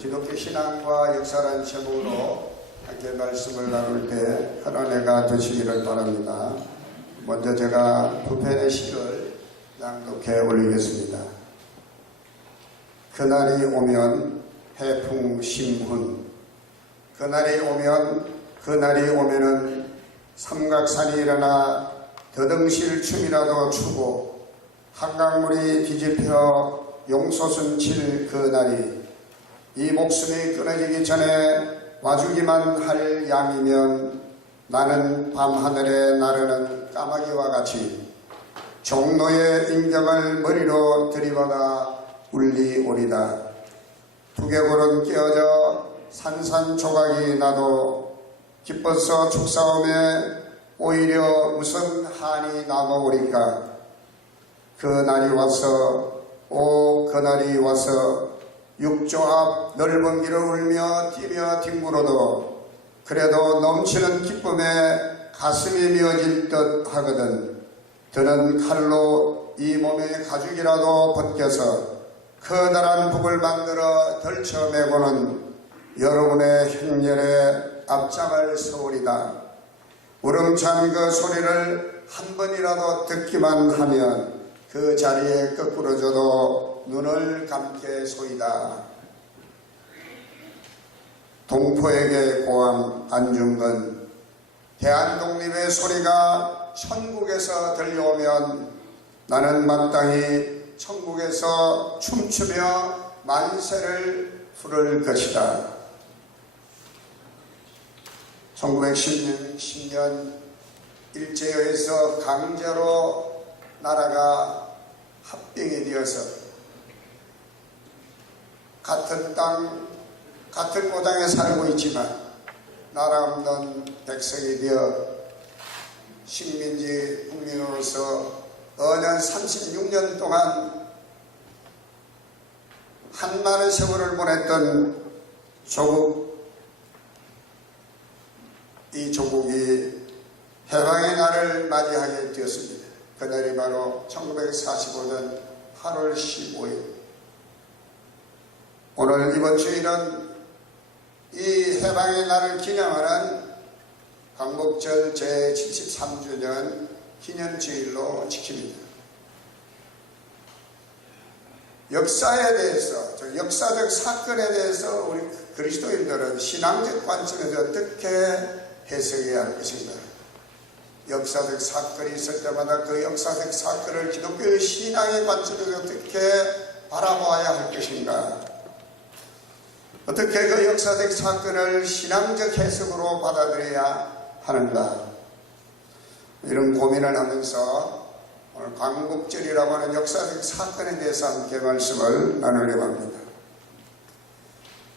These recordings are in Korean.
기독교 신앙과 역사라는 제목으로 함께 말씀을 나눌 때 한 은혜가 되시기를 바랍니다. 먼저 제가 두 편의 시를 낭독해 올리겠습니다. 그날이 오면 해풍심훈. 그날이 오면은 삼각산이 일어나 더덩실 춤이라도 추고 한강물이 뒤집혀 용솟음 칠 그날이 이 목숨이 끊어지기 전에 와주기만 할 양이면 나는 밤하늘에 나르는 까마귀와 같이 종로의 인경을 머리로 들이받아 울리오리다. 두개골은 깨어져 산산조각이 나도 기뻐서 축사오매 오히려 무슨 한이 남아오리까. 그날이 와서 그날이 와서 육조 앞 넓은 길을 울며 뛰며 뒹굴어도 그래도 넘치는 기쁨에 가슴이 미어질 듯 하거든. 드는 칼로 이 몸의 가죽이라도 벗겨서 커다란 북을 만들어 덜쳐매고는 여러분의 행렬에 앞장을 서오리다. 우렁찬 그 소리를 한 번이라도 듣기만 하면 그 자리에 거꾸러져도 눈을 감게소이다. 동포에게 고함 안중근. 대한독립의 소리가 천국에서 들려오면 나는 마땅히 천국에서 춤추며 만세를 부를 것이다. 1910년 일제에서 강제로 나라가 합병이 되어서 같은 땅, 같은 고장에 살고 있지만 나라 없는 백성이 되어 식민지 국민으로서 어년 36년 동안 한많은 세월을 보냈던 이 조국이 해방의 날을 맞이하게 되었습니다. 그날이 바로 1945년 8월 15일. 오늘 이번 주일은 이 해방의 날을 기념하는 광복절 제73주년 기념주일로 지킵니다. 역사에 대해서, 역사적 사건에 대해서 우리 그리스도인들은 신앙적 관점에서 어떻게 해석해야 할 것인가? 역사적 사건이 있을 때마다 그 역사적 사건을 기독교의 신앙의 관점에서 어떻게 바라봐야 할 것인가? 어떻게 그 역사적 사건을 신앙적 해석으로 받아들여야 하는가? 이런 고민을 하면서 오늘 광복절이라고 하는 역사적 사건에 대해서 함께 말씀을 나누려고 합니다.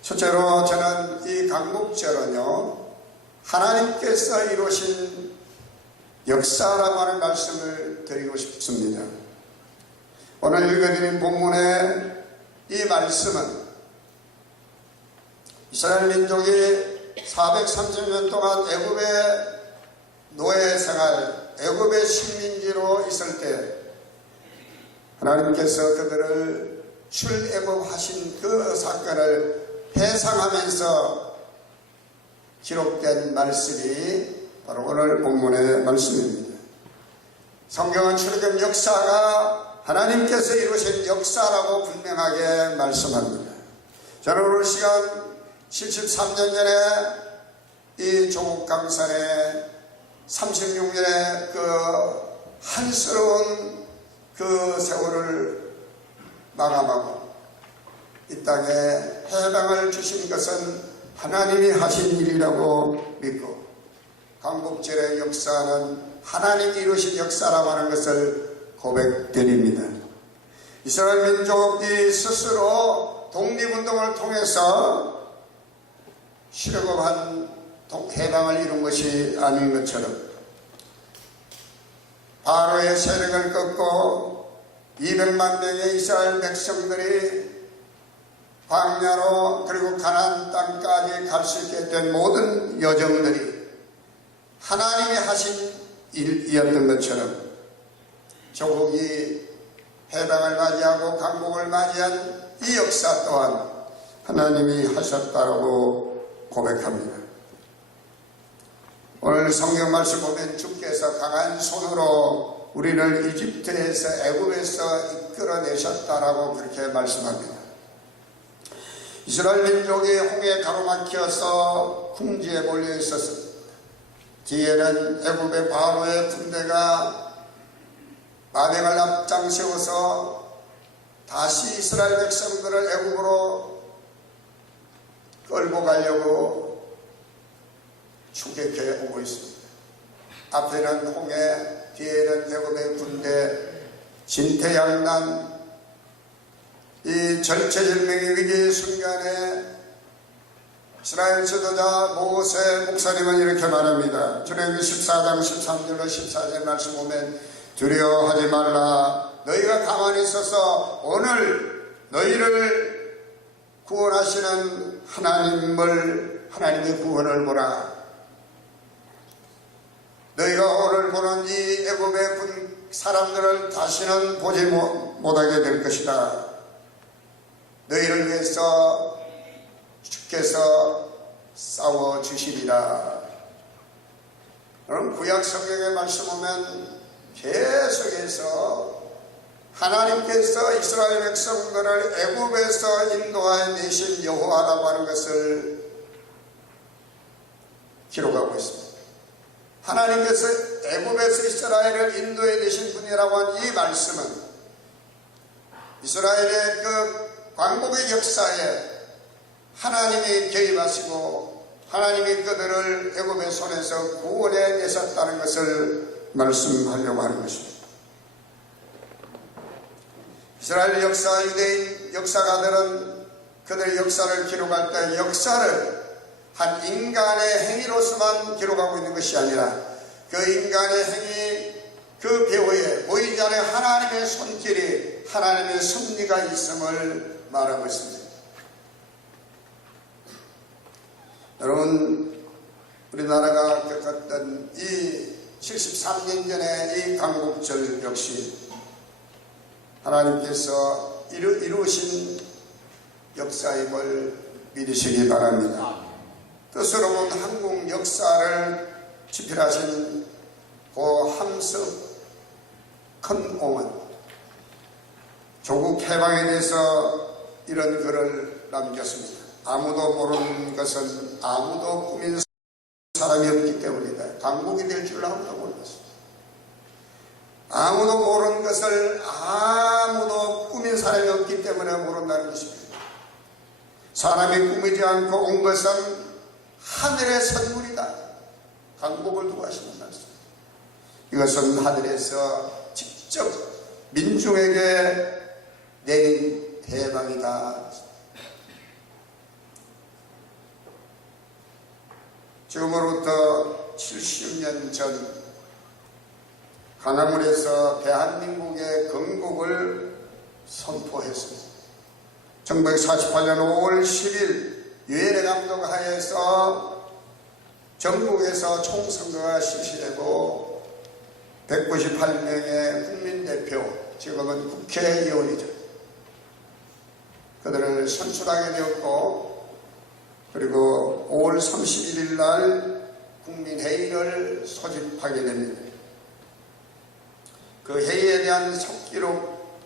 첫째로 저는 이 광복절은요, 하나님께서 이루신 역사라고 하는 말씀을 드리고 싶습니다. 오늘 읽어드린 본문의 이 말씀은 이스라엘 민족이 430년 동안 애굽의 노예 생활, 애굽의 식민지로 있을 때 하나님께서 그들을 출애굽하신 그 사건을 회상하면서 기록된 말씀이 바로 오늘 본문의 말씀입니다. 성경은 출애굽 역사가 하나님께서 이루신 역사라고 분명하게 말씀합니다. 저는 오늘 시간 73년 전에 이 조국 강산에 36년의 그 한스러운 그 세월을 마감하고 이 땅에 해방을 주신 것은 하나님이 하신 일이라고 믿고 광복절의 역사는 하나님이 이루신 역사라고 하는 것을 고백드립니다. 이스라엘 민족이 스스로 독립운동을 통해서 실효급한 해방을 이룬 것이 아닌 것처럼 바로의 세력을 꺾고 200만 명의 이스라엘 백성들이 광야로 그리고 가나안 땅까지 갈 수 있게 된 모든 여정들이 하나님이 하신 일이었던 것처럼 조국이 해방을 맞이하고 강복을 맞이한 이 역사 또한 하나님이 하셨다고 고백합니다. 오늘 성경 말씀 보면 주께서 강한 손으로 우리를 이집트에서 애굽에서 이끌어내셨다라고 그렇게 말씀합니다. 이스라엘 민족이 홍해에 가로막혀서 궁지에 몰려 있었습니다. 뒤에는 애굽의 바로의 군대가 만행을 앞장 세워서 다시 이스라엘 백성들을 애굽으로 끌고 가려고 추격해 오고 있습니다. 앞에는 홍해, 뒤에는 애굽의 군대, 진퇴양난, 이 절체절명의 위기의 순간에 이스라엘 지도자 모세 목사님은 이렇게 말합니다. 출애굽기 14장 13절로 14절 말씀 보면 두려워하지 말라. 너희가 가만히 있어서 오늘 너희를 구원하시는 하나님의 구원을 보라. 너희가 오늘 보는 이 애굽의 사람들을 다시는 보지 못하게 될 것이다. 너희를 위해서 주께서 싸워주시리라. 그럼 구약 성경의 말씀 보면 계속해서 하나님께서 이스라엘 백성들을 애굽에서 인도하여 내신 여호와라고 하는 것을 기록하고 있습니다. 하나님께서 애굽에서 이스라엘을 인도해 내신 분이라고 하는 이 말씀은 이스라엘의 그 광복의 역사에 하나님이 개입하시고 하나님이 그들을 애굽의 손에서 구원해 내셨다는 것을 말씀하려고 하는 것입니다. 이스라엘 역사, 유대인 역사가들은 그들의 역사를 기록할 때 역사를 한 인간의 행위로서만 기록하고 있는 것이 아니라 그 인간의 행위 그 배후에 보이지 않는 하나님의 손길이 하나님의 섭리가 있음을 말하고 있습니다. 여러분, 우리나라가 겪었던 이 73년 전의 이 강복절 역시 하나님께서 이루신 역사임을 믿으시기 바랍니다. 뜻으로는 한국 역사를 지필하신 고 함석 큰옹은 조국 해방에 대해서 이런 글을 남겼습니다. 아무도 모르는 것은 아무도 꾸민 사람이 없기 때문이다. 강복이 될 줄 아무도 몰랐습니다. 아무도 모르는 것을 아무도 꾸민 사람이 없기 때문에 모른다는 것입니다. 사람이 꾸미지 않고 온 것은 하늘의 선물이다. 강복을 두고 하시는 말씀. 이것은 하늘에서 직접 민중에게 내린 대방이다. 지금으로부터 70년 전 강화문에서 대한민국의 건국을 선포했습니다. 1948년 5월 10일 유엔의 감독 하에서 전국에서 총선거가 실시되고 198명의 국민대표, 지금은 국회의원이죠. 그들을 선출하게 되었고, 그리고 5월 31일 날 국민회의를 소집하게 됩니다. 그 회의에 대한 속기록,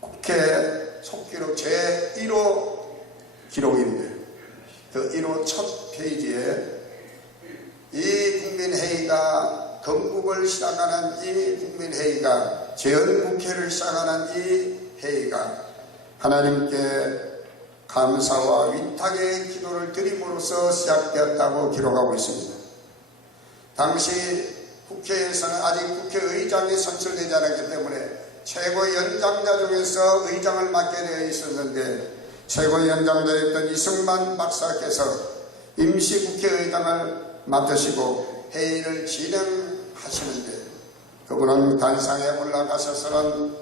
국회 속기록 제1호 기록인데, 그 1호 첫 페이지에 이 국민회의가 건국을 시작하는 이 국민회의가 재헌국회를 시작하는 이 회의가 하나님께 감사와 위탁의 기도를 드림으로써 시작되었다고 기록하고 있습니다. 당시 국회에서는 아직 국회의장이 선출되지 않았기 때문에 최고연장자 중에서 의장을 맡게 되어 있었는데 최고연장자였던 이승만 박사께서 임시국회의장을 맡으시고 회의를 진행하시는데 그분은 단상에 올라가셔서는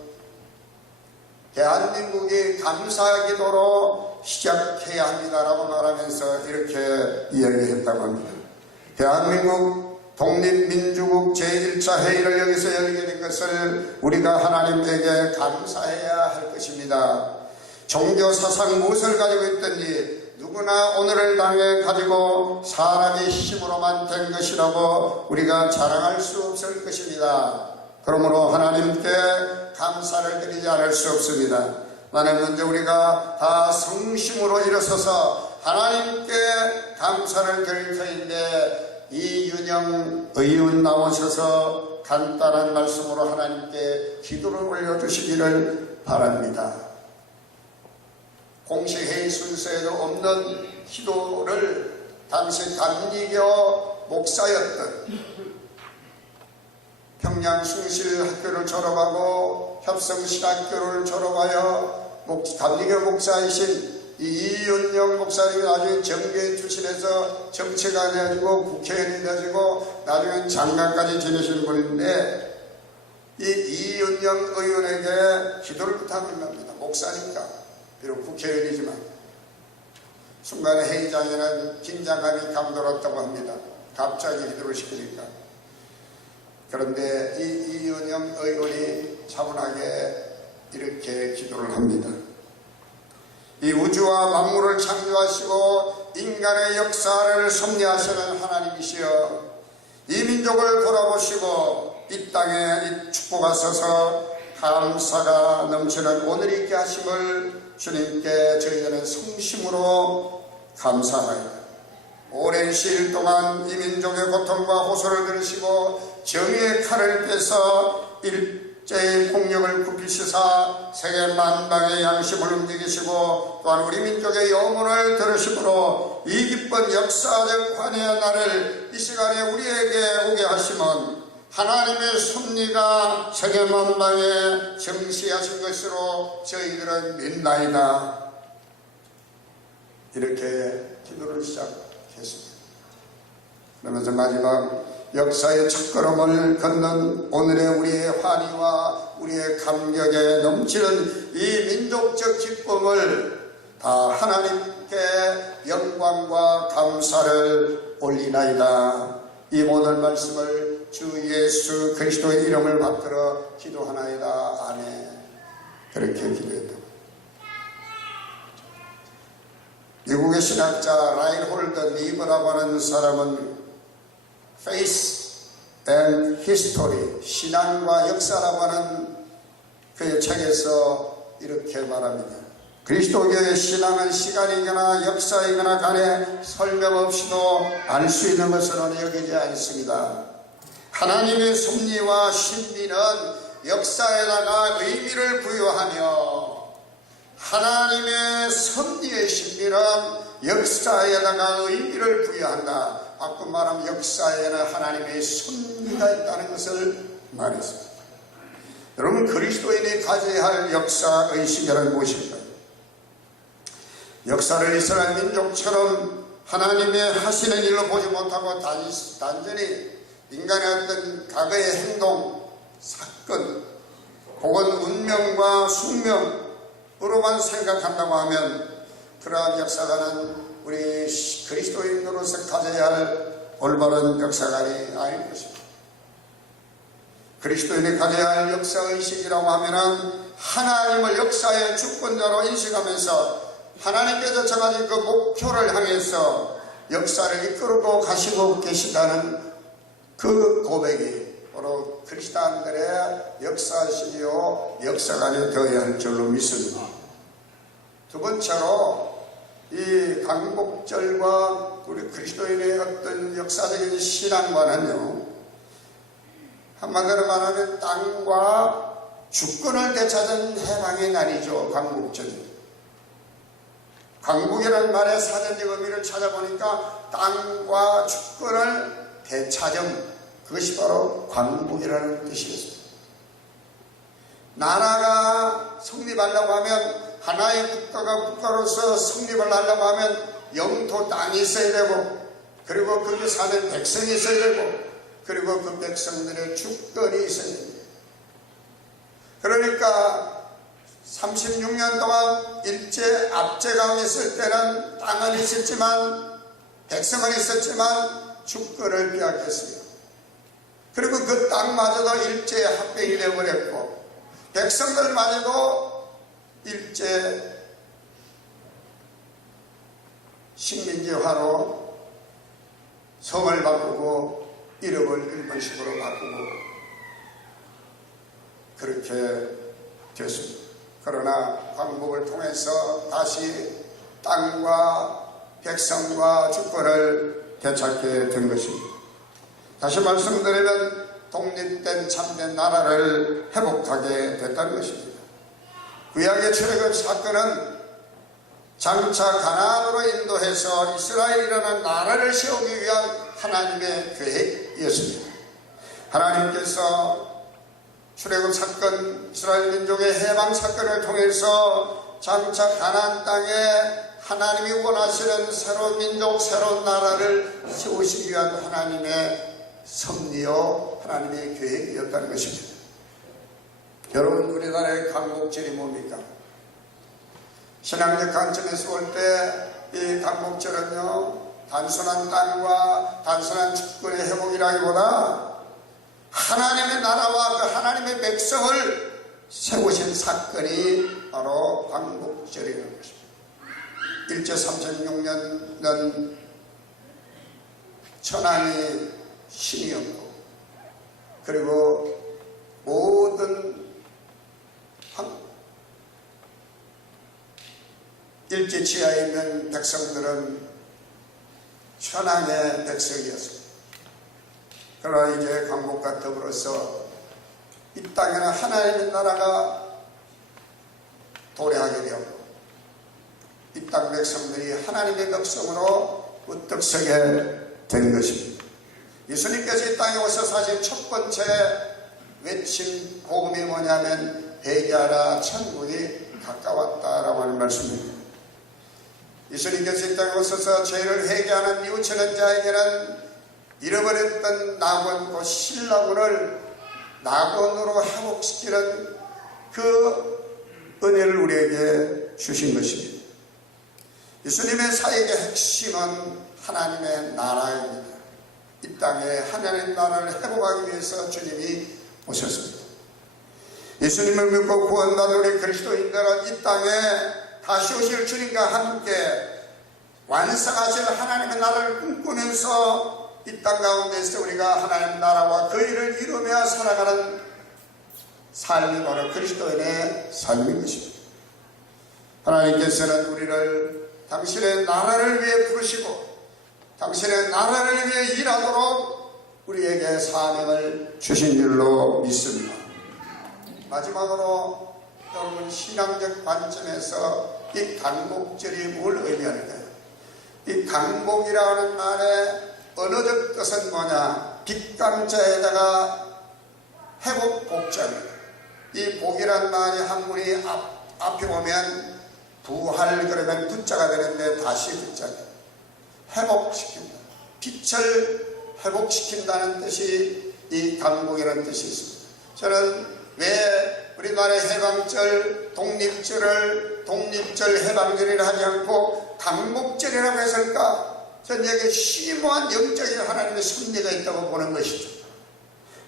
대한민국이 감사기도로 시작해야 합니다라고 말하면서 이렇게 이야기했다고 합니다. 대한민국 독립민주국 제1차 회의를 여기서 열게 된 것을 우리가 하나님에게 감사해야 할 것입니다. 종교 사상 무엇을 가지고 있든지 누구나 오늘을 당해 가지고 사람의 힘으로만 된 것이라고 우리가 자랑할 수 없을 것입니다. 그러므로 하나님께 감사를 드리지 않을 수 없습니다. 나는 먼저 우리가 다 성심으로 일어서서 하나님께 감사를 드릴 터인데, 이윤영 의원 나오셔서 간단한 말씀으로 하나님께 기도를 올려주시기를 바랍니다. 공식 회의 순서에도 없는 기도를 당시 감리교 목사였던, 평양숭실학교를 졸업하고 협성신학교를 졸업하여 감리교 목사이신 이윤영 목사님이 나중에 정교회 출신에서 정치가 되어지고 국회의원이 되어지고 나중에 장관까지 지내신 분인데, 이 이윤영 의원에게 기도를 부탁을 합니다. 목사니까, 비록 국회의원이지만 순간에 회의장에는 긴장감이 감돌았다고 합니다. 갑자기 기도를 시키니까. 그런데 이 이윤영 의원이 차분하게 이렇게 기도를 합니다. 이 우주와 만물을 창조하시고 인간의 역사를 섭리하시는 하나님이시여, 이 민족을 돌아보시고 이 땅에 이 축복하소서 감사가 넘치는 오늘 있게 하심을 주님께 저희들은 성심으로 감사하옵나이다. 오랜 시일 동안 이 민족의 고통과 호소를 들으시고 정의의 칼을 빼서 일제의 폭력을 굽히시사 세계 만방의 양심을 움직이시고, 또한 우리 민족의 영혼을 들으심으로 이 기쁜 역사적 환희의 날을 이 시간에 우리에게 오게 하심은 하나님의 섭리가 세계 만방에 정시하신 것으로 저희들은 믿나이다. 이렇게 기도를 시작했습니다. 그러면서 마지막 역사의 첫걸음을 걷는 오늘의 우리의 환희와 우리의 감격에 넘치는 이 민족적 기쁨을 다 하나님께 영광과 감사를 올리나이다. 이 모든 말씀을 주 예수 그리스도의 이름을 받들어 기도하나이다. 아멘. 그렇게 기도했다. 미국의 신학자 라인 홀더 니버라고 하는 사람은 Faith and History, 신앙과 역사라고 하는 그의 책에서 이렇게 말합니다. 그리스도교의 신앙은 시간이거나 역사이거나 간에 설명 없이도 알 수 있는 것으로는 여기지 않습니다. 하나님의 섭리와 신비는 역사에다가 의미를 부여하며, 하나님의 섭리의 신비는 역사에다가 의미를 부여한다. 바꿔 말하면 역사에는 하나님의 섭리가 있다는 것을 말했습니다. 여러분, 그리스도인이 가져야 할 역사의식이란 무엇일까요? 역사를 이스라엘 민족처럼 하나님의 하시는 일로 보지 못하고 단전히 인간의 어떤 과거의 행동, 사건, 혹은 운명과 숙명으로만 생각한다고 하면 그러한 역사관은 우리 그리스도인으로서 가져야 할 올바른 역사관이 아닐 것입니다. 그리스도인이 가져야 할 역사의식이라고 하면은 하나님을 역사의 주권자로 인식하면서 하나님께서 정하신 그 목표를 향해서 역사를 이끌고 가시고 계시다는 그 고백이 바로 크리스찬들의 역사의식이요 역사관이 되어야 할 줄로 믿습니다. 두 번째로 이 광복절과 우리 그리스도인의 어떤 역사적인 신앙관은요, 한마디로 말하면 땅과 주권을 되찾은 해방의 날이죠. 광복절이. 광복이라는 말의 사전적 의미를 찾아보니까 땅과 주권을 되찾음, 그것이 바로 광복이라는 뜻이었습니다. 나라가 성립하려고 하면, 하나의 국가가 국가로서 성립을 하려고 하면 영토 땅이 있어야 되고, 그리고 거기 사는 백성이 있어야 되고, 그리고 그 백성들의 주권이 있어야 됩니다. 그러니까 36년 동안 일제 압제감이 있을 때는 땅은 있었지만, 백성은 있었지만 주권을 빼앗겼습니다. 그리고 그 땅마저도 일제에 합병이 되어버렸고, 백성들마저도 일제 식민지화로 성을 바꾸고 이름을 일본식으로 바꾸고 그렇게 됐습니다. 그러나 광복을 통해서 다시 땅과 백성과 주권을 되찾게 된 것입니다. 다시 말씀드리면 독립된 참된 나라를 회복하게 됐다는 것입니다. 구약의 출애굽 사건은 장차 가나안으로 인도해서 이스라엘이라는 나라를 세우기 위한 하나님의 계획이었습니다. 하나님께서 출애굽 사건, 이스라엘 민족의 해방 사건을 통해서 장차 가나안 땅에 하나님이 원하시는 새로운 민족, 새로운 나라를 세우시기 위한 하나님의 섭리요, 하나님의 계획이었다는 것입니다. 여러분, 우리나라의 강복절이 뭡니까? 신앙적 관점에서 볼 때 이 강복절은요, 단순한 땅과 단순한 주권의 회복이라기보다 하나님의 나라와 그 하나님의 백성을 세우신 사건이 바로 강복절이라는 것입니다. 일제 36년은 천황이 신이었고, 그리고 모든 일제 지하에 있는 백성들은 천황의 백성이었습니다. 그러나 이제 광복과 더불어서 이 땅에는 하나님의 나라가 도래하게 되었고, 이 땅 백성들이 하나님의 백성으로 우뚝 서게 된 것입니다. 예수님께서 이 땅에 오셔서 하신 첫 번째 외친 복음이 뭐냐면 회개하라, 천국이 가까웠다라고 하는 말씀입니다. 예수님께서 이 땅에 오셔서 죄를 회개하는 뉘우치는 자에게는 잃어버렸던 낙원, 그 신낙원을 낙원으로 회복시키는 그 은혜를 우리에게 주신 것입니다. 예수님의 사역의 핵심은 하나님의 나라입니다. 이 땅에 하나님의 나라를 회복하기 위해서 주님이 오셨습니다. 예수님을 믿고 구원받은 우리 그리스도인들은 이 땅에 다시 오실 주님과 함께 완성하실 하나님의 나라를 꿈꾸면서 이 땅 가운데서 우리가 하나님의 나라와 그 일을 이루며 살아가는 삶이 바로 그리스도인의 삶인 것입니다. 하나님께서는 우리를 당신의 나라를 위해 부르시고 당신의 나라를 위해 일하도록 우리에게 사명을 주신 줄로 믿습니다. 마지막으로 여러분, 신앙적 관점에서 이 강복절이 뭘 의미하는가요? 이 강복이라는 말의 언어적 뜻은 뭐냐? 빅강자에다가 회복복자입니다. 이 복이란 말이 한문이 앞에 오면 부활 그러면 부자가 되는데 다시 부자입니다. 회복시킨다. 빛을 회복시킨다는 뜻이 이 강복이라는 뜻이 있습니다. 저는 왜 우리나라의 해방절, 독립절 해방절이라 하지 않고 강복절이라고 했을까? 저는 여기에 심오한 영적인 하나님의 섭리가 있다고 보는 것이죠.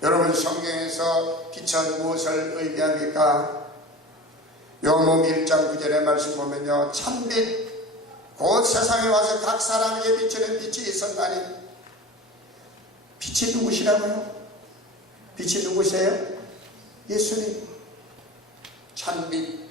여러분, 성경에서 빛은 무엇을 의미합니까? 요한복음 1장 9절의 말씀 보면요, 참빛 곧 세상에 와서 각 사람에게 비치는 빛이 있었나니. 빛이 누구시라고요? 빛이 누구세요? 예수님. 참빛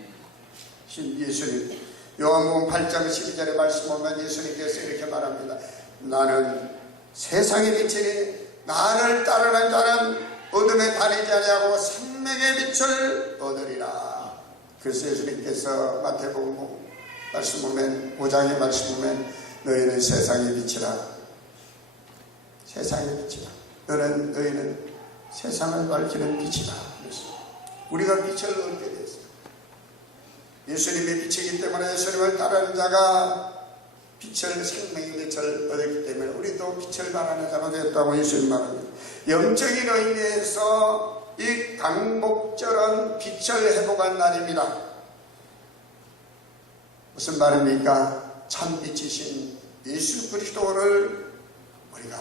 예수님. 요한복음 8장 12절의 말씀 보면 예수님께서 이렇게 말합니다. 나는 세상의 빛이니 나를 따르는 자는 어둠에 다니지 아니하고 생명의 빛을 얻으리라. 그래서 예수님께서 마태복음 말씀 보면 5장의 말씀 보면 너희는 세상의 빛이라. 세상의 빛이라. 너희는 세상을 밝히는 빛이다. 우리가 빛을 얻게 됐어요. 예수님의 빛이기 때문에 예수님을 따르는 자가 빛을, 생명의 빛을 얻었기 때문에 우리도 빛을 발하는 자가 되었다고 예수님 말합니다. 영적인 의미에서 이 강복절은 빛을 회복한 날입니다. 무슨 말입니까? 참빛이신 예수 그리스도를 우리가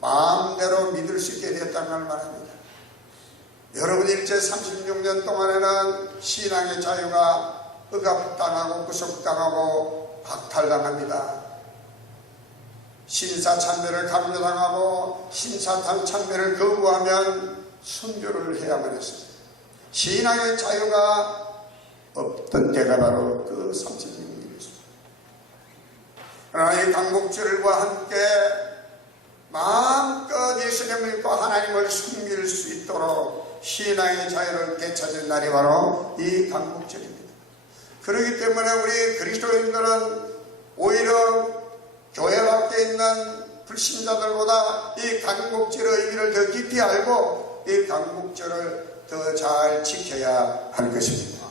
마음대로 믿을 수 있게 되었다는 걸 말합니다. 여러분, 일제 36년 동안에는 신앙의 자유가 억압당하고 구속당하고 박탈당합니다. 신사참배를 강요당하고 신사참배를 거부하면 순교를 해야만 했습니다. 신앙의 자유가 없던 때가 바로 그 30년이었습니다. 그러나 이 강복절과 함께 마음껏 예수님을 믿고 하나님을 숨길 수 있도록 신앙의 자유를 되찾은 날이 바로 이 강복절입니다. 그렇기 때문에 우리 그리스도인들은 오히려 교회 밖에 있는 불신자들보다 이 강복절의 의미를 더 깊이 알고 이 강복절을 더 잘 지켜야 할 것입니다.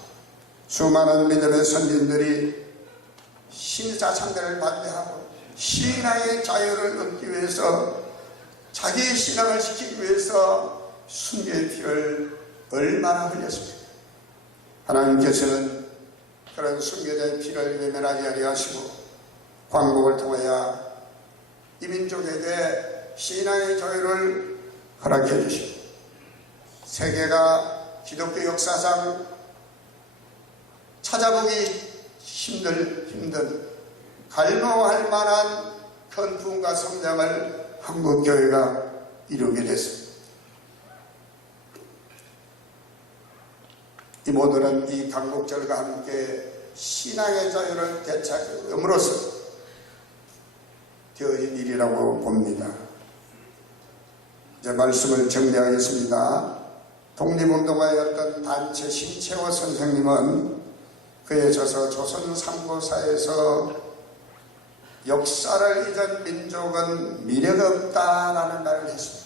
수많은 믿음의 선진들이 신사참배를 반대하고 신앙의 자유를 얻기 위해서 자기의 신앙을 지키기 위해서 순교의 피를 얼마나 흘렸습니까? 하나님께서는 그런 순교자의 피를 외면하지 아니하시고 광복을 통하여 이 민족에게 신앙의 자유를 허락해 주시고 세계가 기독교 역사상 찾아보기 힘든 갈망할 만한 큰 부흥과 성장을 한국교회가 이루게 됐습니다. 이 모두는 이 강복절과 함께 신앙의 자유를 되찾음으로써 되어진 일이라고 봅니다. 이제 말씀을 정리하겠습니다. 독립운동가였던 단체 신채호 선생님은 그에 져서 조선 상고사에서 역사를 잊은 민족은 미래가 없다라는 말을 했습니다.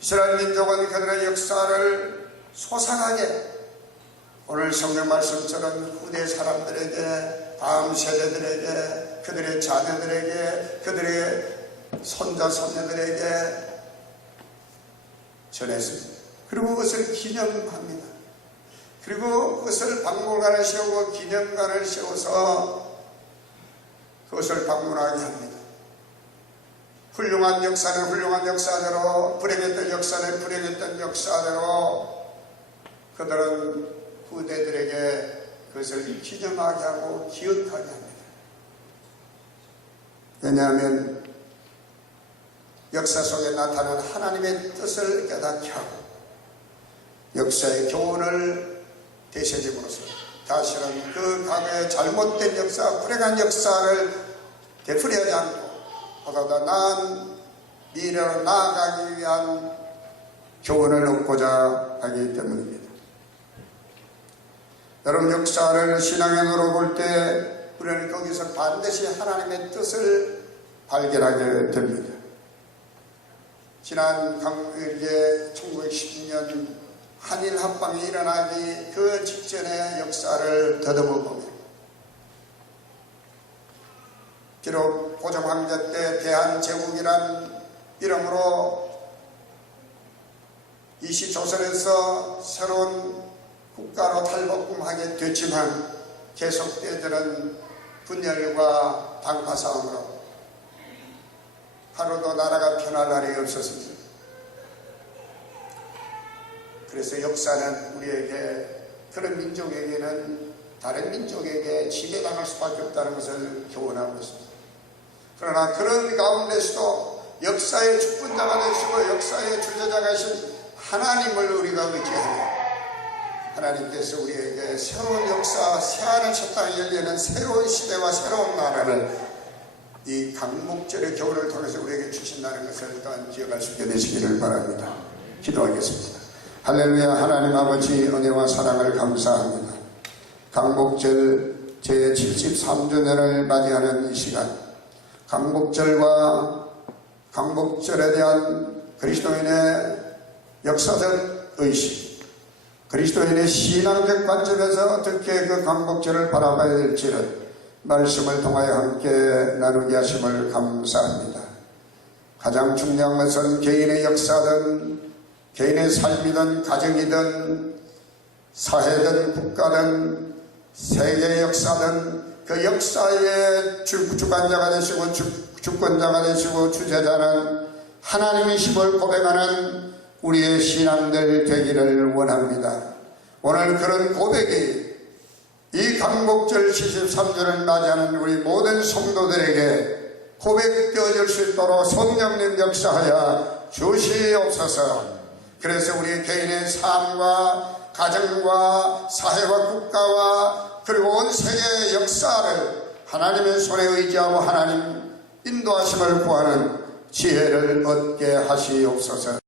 이스라엘 민족은 그들의 역사를 소상하게 오늘 성경 말씀처럼 후대 사람들에게 다음 세대들에게 그들의 자녀들에게 그들의 손자 손녀들에게 전했습니다. 그리고 그것을 기념합니다. 그리고 그것을 박물관을 세우고 기념관을 세워서 그것을 방문하게 합니다. 훌륭한 역사는 훌륭한 역사대로, 불행했던 역사는 불행했던 역사대로 그들은 후대들에게 그것을 기념하게 하고 기억하게 합니다. 왜냐하면 역사 속에 나타난 하나님의 뜻을 깨닫게 하고 역사의 교훈을 되새김으로써 다시는 그 과거의 잘못된 역사, 불행한 역사를 되풀이하지 않고 보다 더 나은 미래로 나아가기 위한 교훈을 얻고자 하기 때문입니다. 여러분, 역사를 신앙의 눈으로 볼 때 우리는 거기서 반드시 하나님의 뜻을 발견하게 됩니다. 지난 1910년 한일 합방이 일어나기 그 직전의 역사를 더듬어보면 비록 고종 황제 때 대한제국이란 이름으로 이 시조선에서 새로운 국가로 탈복음하게 됐지만 계속되던 분열과 당파 싸움으로 하루도 나라가 편할 날이 없었습니다. 그래서 역사는 우리에게, 그런 민족에게는 다른 민족에게 지배당할 수밖에 없다는 것을 교훈하고 있습니다. 그러나 그런 가운데서도 역사의 주권자가 되시고 역사의 주제자가 되신 하나님을 우리가 의지하며 하나님께서 우리에게 새로운 역사, 새하늘 첫 땅이 열리는 새로운 시대와 새로운 나라를 이 강복절의 교훈을 통해서 우리에게 주신다는 것을 또한 기억할 수 있게 되시기를 바랍니다. 기도하겠습니다. 할렐루야. 하나님 아버지 은혜와 사랑을 감사합니다. 강복절 제73주년을 맞이하는 이 시간, 강복절과 강복절에 대한 그리스도인의 역사적 의식, 그리스도인의 신앙적 관점에서 어떻게 그 강복절을 바라봐야 될지를 말씀을 통하여 함께 나누게 하심을 감사합니다. 가장 중요한 것은 개인의 역사든 개인의 삶이든 가정이든 사회든 국가든 세계의 역사든 그 역사의 주관자가 되시고 주권자가 되시고 주제자는 하나님이심을 고백하는 우리의 신앙들 되기를 원합니다. 오늘 그런 고백이 이 강복절 73주를 맞이하는 우리 모든 성도들에게 고백되어질 수 있도록 성령님 역사하여 주시옵소서. 그래서 우리 개인의 삶과 가정과 사회와 국가와 그리고 온 세계의 역사를 하나님의 손에 의지하고 하나님 인도하심을 구하는 지혜를 얻게 하시옵소서.